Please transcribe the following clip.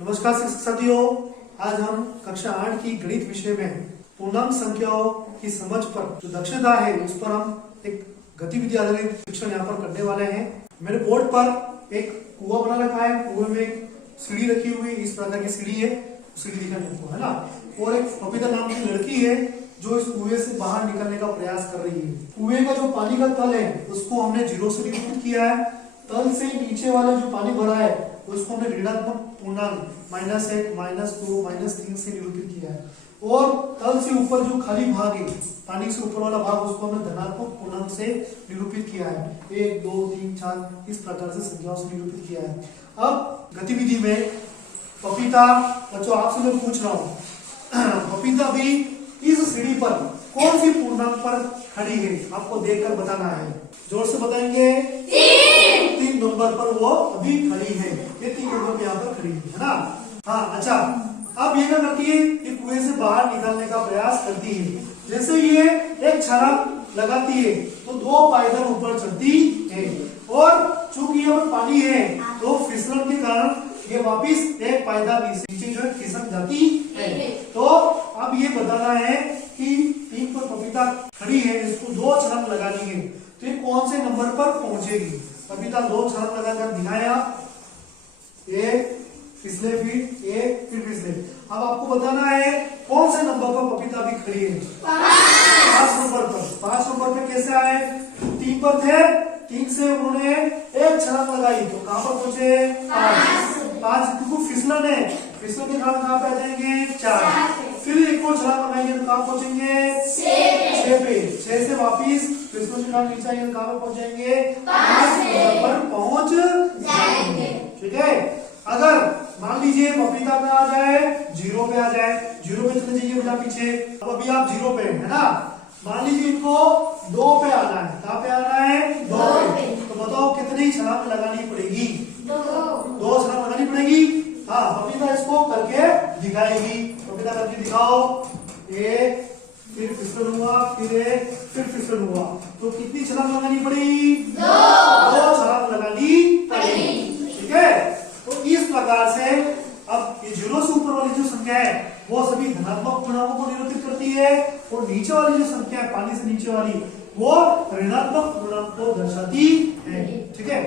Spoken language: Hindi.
नमस्कार शिक्षक साथियों, आज हम कक्षा 8 की गणित विषय में पूर्णांक संख्याओं की समझ पर जो दक्षता है उस पर हम एक गतिविधि आधारित शिक्षण यहाँ पर करने वाले हैं। मेरे बोर्ड पर एक कुआं बना रखा है, कुएं में एक सीढ़ी रखी हुई, इस प्रकार की सीढ़ी है, सीढ़ी दिखाई आपको है ना, और एक बबीता नाम की लड़की है जो इस कुएं से बाहर निकलने का प्रयास कर रही है। कुएं का जो पानी का तल है उसको हमने 0 से निरूपित किया है। तल से नीचे वाला जो पानी भरा है उसको हमने ऋणात्मक पूर्णांक -1, -2, -3 से निरूपित किया है, और तल से ऊपर जो खाली भाग है, पानी से ऊपर वाला भाग, उसको हमने धनात्मक पूर्णांक से निरूपित किया है। 1, 2, 3, 4 इस प्रकार से संख्याओं से निरूपित किया है। अब गतिविधि में पपीता, बच्चों आपसे मैं पूछ रहा हूँ, पपीता भी इस सीढ़ी पर कौन सी पूर्णांक पर खड़ी है, आपको देखकर बताना है। जोर से बताएंगे। 3 नंबर पर वो अभी खड़ी है, ये 3 नंबर पे यहाँ पर खड़ी है ना। हाँ, अच्छा, अब ये क्या करती है, ये कुएं से बाहर निकालने का प्रयास करती है। जैसे ये एक छलांग लगाती है तो 2 पायदान ऊपर चढ़ती है, और चूंकि यहाँ पर पानी है तो फिसलन के कारण ये वापिस एक पायदान नीचे जो है खिसक जाती है। तो अब ये बताना है कि 3 पर पपीता खड़ी है, इसको 2 छलांग लगानी है तो ये कौन से नंबर पर पहुंचेगी। पपीता 2 छलांग लगाकर दिखाया, एक फिसले, फिर फिसले। अब आपको बताना है कौन से नंबर पर पपीता भी खड़ी है। 5 नंबर पर। 5 नंबर पे कैसे आए, 3 पर थे, 3 से उन्होंने एक छलांग लगाई तो कहां पर पहुंचे, 5 क्योंकि फिसलन है, फिसलन के कारण कहां पे आ जाएंगे, 4। फिर एक और छलांग लगाएंगे तो कहां पहुंचेंगे, 6 पे। 6 से वापिस फिसलन के कारण नीचे आएंगे, कहां पर पहुंचेंगे, 5 पर पहुंच जाएंगे। ठीक है। अगर मान लीजिए पपीता में आ जाए, 0 पे आ जाए, 0 पे चले जाइए बेटा पीछे। अब अभी आप 0 पे है ना, मान लीजिए इनको 2 पे आना है, कहां पे आना है, 2 पे। तो बताओ कितनी छलांग लगानी पड़ेगी, 2 छलांग लगानी पड़ेगी। हाँ, पपीता इसको करके दिखाएगी। पपीता करके दिखाओ, 1, फिर फिसल हुआ, फिर 1, फिर फिसल हुआ, तो कितनी छलांग लगानी पड़ी, 2 छलांग लगानी पड़ेगी। ठीक है। तो इस प्रकार से अब ये 0 से ऊपर वाली जो संख्या है वो सभी धनात्मक पूर्णांकों को निरूपित करती है, और नीचे वाली जो संख्या है पानी से नीचे वाली वो ऋणात्मक पूर्णांक को दर्शाती है। ठीक है।